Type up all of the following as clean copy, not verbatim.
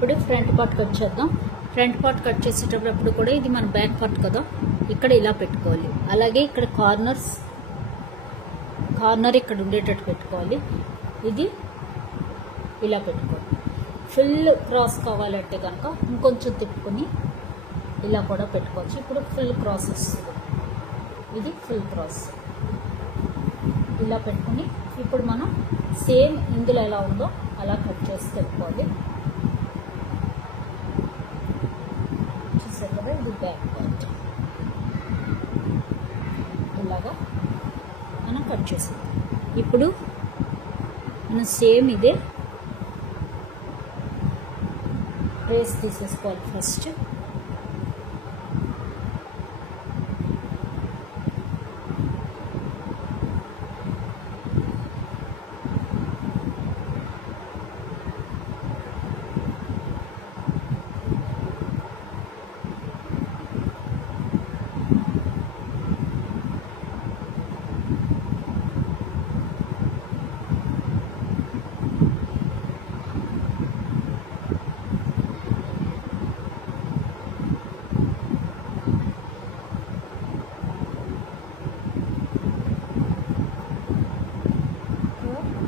ఇప్పుడు front part cut చేద్దాం. Front part cut చేసేటప్పుడు కూడా ఇది మన బ్యాక్ పార్ట్ కదా, ఇక్కడ ఇలా పెట్టుకోవాలి. అలాగే ఇక్కడ కార్నర్ ఇక్కడ ఉండేటట్టు పెట్టుకోవాలి. ఇది ఇలా పెట్టుకోవాలి. ఫుల్ క్రాస్ కావాలంటే కనుక ఇంకొంచెం తిప్పుకొని ఇలా కూడా పెట్టుకోవచ్చు. ఇప్పుడు ఫుల్ క్రాస్ వస్తుంది. ఇది ఫుల్ క్రాస్ ఇలా పెట్టుకుని ఇప్పుడు మనం సేమ్ ఇందులో ఎలా ఉందో అలా కట్ చేసి పెట్టుకోవాలి. చూసారు కదా, ఇది బ్యాక్ పార్ట్ ఇలాగా మనం కట్ చేసాం. ఇప్పుడు మనం సేమ్ ఇదే ట్రేస్ తీసేసుకోవాలి ఫస్ట్.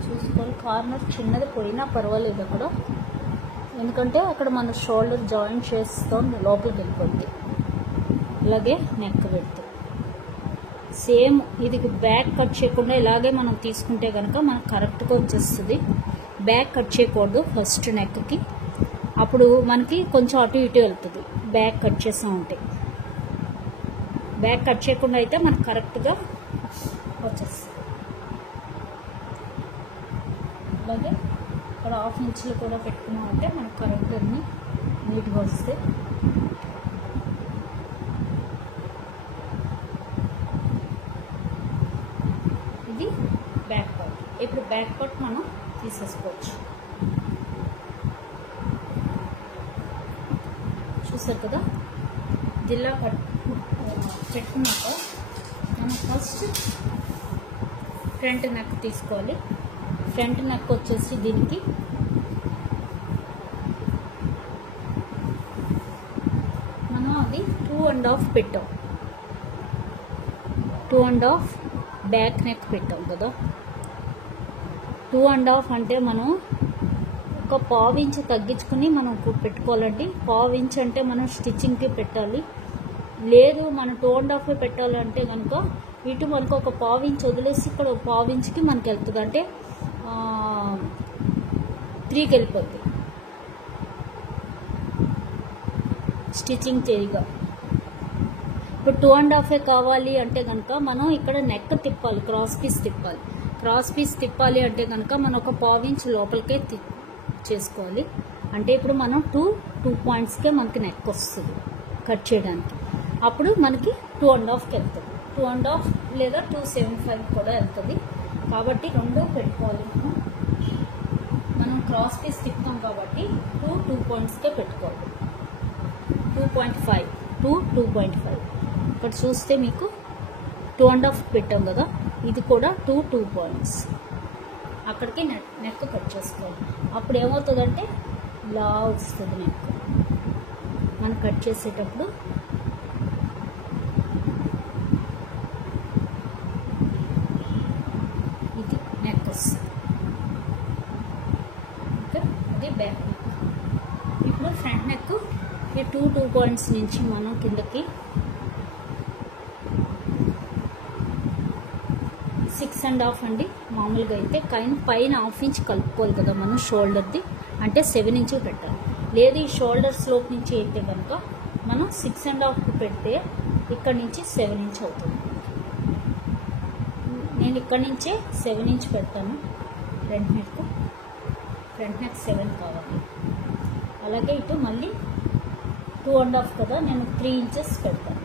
చూసుకోవాలి, కార్నర్ చిన్నది పోయినా పర్వాలేదు అక్కడ, ఎందుకంటే అక్కడ మన షోల్డర్ జాయిన్ చేస్తాం లోపలికి వెళ్ళిపోద్ది. అలాగే నెక్ పెడతాం సేమ్. ఇది బ్యాక్ కట్ చేయకుండా ఇలాగే మనం తీసుకుంటే కనుక మనకు కరెక్ట్గా వచ్చేస్తుంది. బ్యాక్ కట్ చేయకూడదు ఫస్ట్ నెక్కి, అప్పుడు మనకి కొంచెం అటు ఇటు వెళ్తుంది. బ్యాక్ కట్ చేసామంటే, బ్యాక్ కట్ చేయకుండా అయితే మనకు కరెక్ట్గా వచ్చేస్తుంది. అలాగే ఇక్కడ 1/2 ఇంచులు కూడా పెట్టుకున్నామంటే మనకు కరెక్ట్ అన్ని నీట్గా వస్తాయి. ఇది బ్యాక్ పార్ట్. ఇప్పుడు బ్యాక్ పార్ట్ మనం తీసేసుకోవచ్చు. చూసారు కదా, జిల్లా పెట్టుకున్నాక మనం ఫస్ట్ ఫ్రంట్ నెక్ తీసుకోవాలి. ఫ్రంట్ నెక్ వచ్చేసి దీనికి మనం అది 2.5 పెట్టాం. 2.5 బ్యాక్ నెక్ పెట్టాం కదా. 2.5 అంటే మనం ఒక 1/4 ఇంచు తగ్గించుకుని మనం పెట్టుకోవాలండి. 1/4 ఇంచు అంటే మనం స్టిచ్చింగ్కి పెట్టాలి. లేదు మనం 2.5 పెట్టాలంటే కనుక ఇటు మనకు ఒక 1/4 ఇంచు వదిలేసి ఇక్కడ 1/4 ఇంచుకి మనకి వెళ్తుంది. అంటే 3కి వెళ్ళిపోద్ది స్టిచ్చింగ్ చేయగా. ఇప్పుడు 2.5 కావాలి అంటే కనుక మనం ఇక్కడ నెక్ తిప్పాలి, క్రాస్ పీస్ తిప్పాలి. క్రాస్ పీస్ తిప్పాలి అంటే కనుక మనం ఒక 1/4 ఇంచు లోపలికే చేసుకోవాలి. అంటే ఇప్పుడు మనం 2 పాయింట్స్కే మనకి నెక్ వస్తుంది కట్ చేయడానికి. అప్పుడు మనకి 2.5కి వెళ్తుంది. 2.5 లేదా 2.75 కూడా వెళ్తుంది. కాబట్టి రెండు పెట్టుకోవాలి. మనం క్రాస్ పీస్ తిప్పుతాం కాబట్టి 2 పాయింట్స్కే పెట్టుకోవాలి. 2.5 2.5 ఇక్కడ చూస్తే మీకు 2.5 పెట్టాం కదా, ఇది కూడా 2 పాయింట్స్ అక్కడికి నెక్ కట్ చేసుకోవాలి. అప్పుడు ఏమవుతుందంటే ఇలా వస్తుంది నెక్. మనం కట్ చేసేటప్పుడు ఇది నెక్ వస్తుంది. ఓకే, అది బ్యాక్ నెక్. ఇప్పుడు ఫ్రంట్ నెక్ ఈ 2 పాయింట్స్ నుంచి మనం కిందకి 6.5 అండి. మామూలుగా అయితే పైన 1/2 ఇంచ్ కలుపుకోవాలి కదా మనం షోల్డర్ది, అంటే 7 ఇంచ్ పెట్టాలి. లేదు ఈ షోల్డర్ స్లోప్ నుంచి అయితే కనుక మనం 6.5 పెడితే ఇక్కడ నుంచి 7 ఇంచ్ అవుతుంది. నేను ఇక్కడ నుంచే 7 ఇంచ్ పెడతాను. ఫ్రంట్ నెక్ 7 కావాలి. అలాగే ఇటు మళ్ళీ 2.5 కదా, నేను 3 ఇంచెస్ పెడతాను.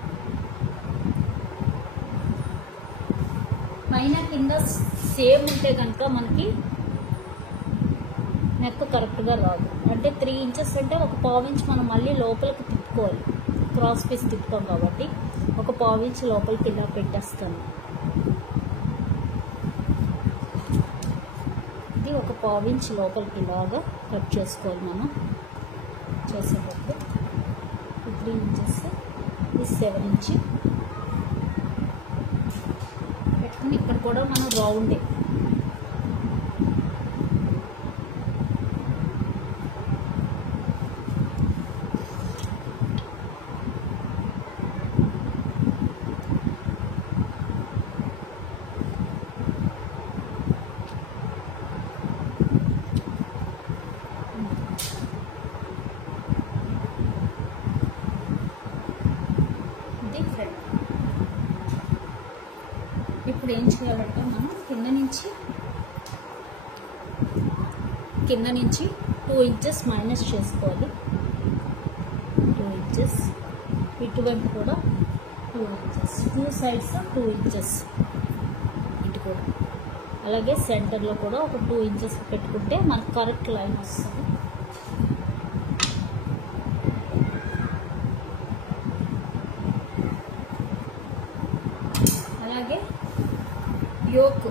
పైన కింద సేమ్ ఉంటే కనుక మనకి నెక్ కరెక్ట్గా రాదు. అంటే 3 ఇంచెస్ అంటే ఒక 1/4 ఇంచ్ మనం మళ్ళీ లోపలికి తిప్పుకోవాలి. క్రాస్ పీస్ తిప్పుతాం కాబట్టి ఒక 1/4 ఇంచ్ లోపలికి ఇలా పెట్టేస్తాను. ఇది ఒక 1/4 ఇంచ్ లోపలికి ఇలాగా కట్ చేసుకోవాలి మనం. 7 ఇంచ్ పెట్టుకుని ఇక్కడ కూడా మనం రౌండే ఇప్పుడు ఏం చేయాలంటే మనం కింద నుంచి 2 ఇంచెస్ మైనస్ చేసుకోవాలి. 2 ఇంచెస్ ఇటువైపు కూడా 2 ఇంచెస్, 2 సైడ్స్ 2 ఇంచెస్ ఇటు కూడా, అలాగే సెంటర్లో కూడా ఒక 2 ఇంచెస్ పెట్టుకుంటే మనకు కరెక్ట్ లైన్ వస్తుంది. అలాగే యోక్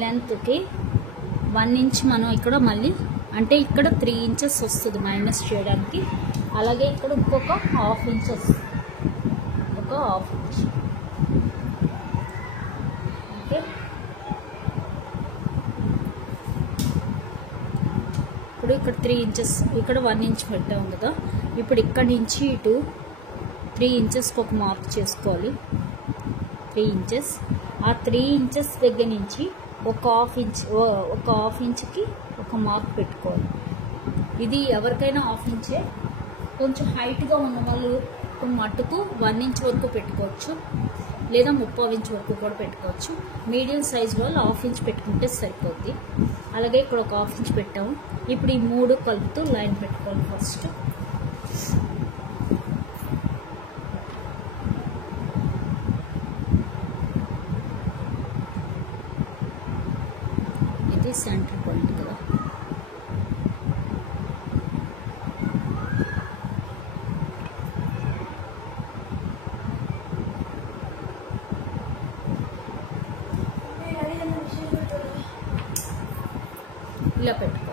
లెంత్కి 1 ఇంచ్ మనం ఇక్కడ మళ్ళీ అంటే ఇక్కడ 3 ఇంచెస్ వస్తుంది మైనస్ చేయడానికి. అలాగే ఇక్కడ ఇంకొక హాఫ్ ఇంచ్ వస్తుంది, ఒక హాఫ్ ఇంచ్. ఓకే, ఇప్పుడు ఇక్కడ 3 ఇంచెస్, ఇక్కడ 1 ఇంచ్ పెట్టాం కదా. ఇప్పుడు ఇక్కడ నుంచి ఇటు 3 ఇంచెస్కి ఒక మార్క్ చేసుకోవాలి. 3 ఇంచెస్, ఆ 3 ఇంచెస్ దగ్గర నుంచి ఒక హాఫ్ ఇంచ్కి ఒక మార్క్ పెట్టుకోవాలి. ఇది ఎవరికైనా హాఫ్ ఇంచే, కొంచెం హైట్గా ఉన్న వాళ్ళు మట్టుకు 1 ఇంచ్ వరకు పెట్టుకోవచ్చు, లేదా 3/4 ఇంచ్ వరకు కూడా పెట్టుకోవచ్చు. మీడియం సైజ్ వాళ్ళు హాఫ్ ఇంచ్ పెట్టుకుంటే సరిపోద్ది. అలాగే ఇక్కడ ఒక హాఫ్ ఇంచ్ పెట్టాము. ఇప్పుడు ఈ 3 కలుపుతూ లైన్ పెట్టుకోవాలి. ఫస్ట్ ఇది సెంటర్ పాయింట్ కదా. ఇలా పెట్టు.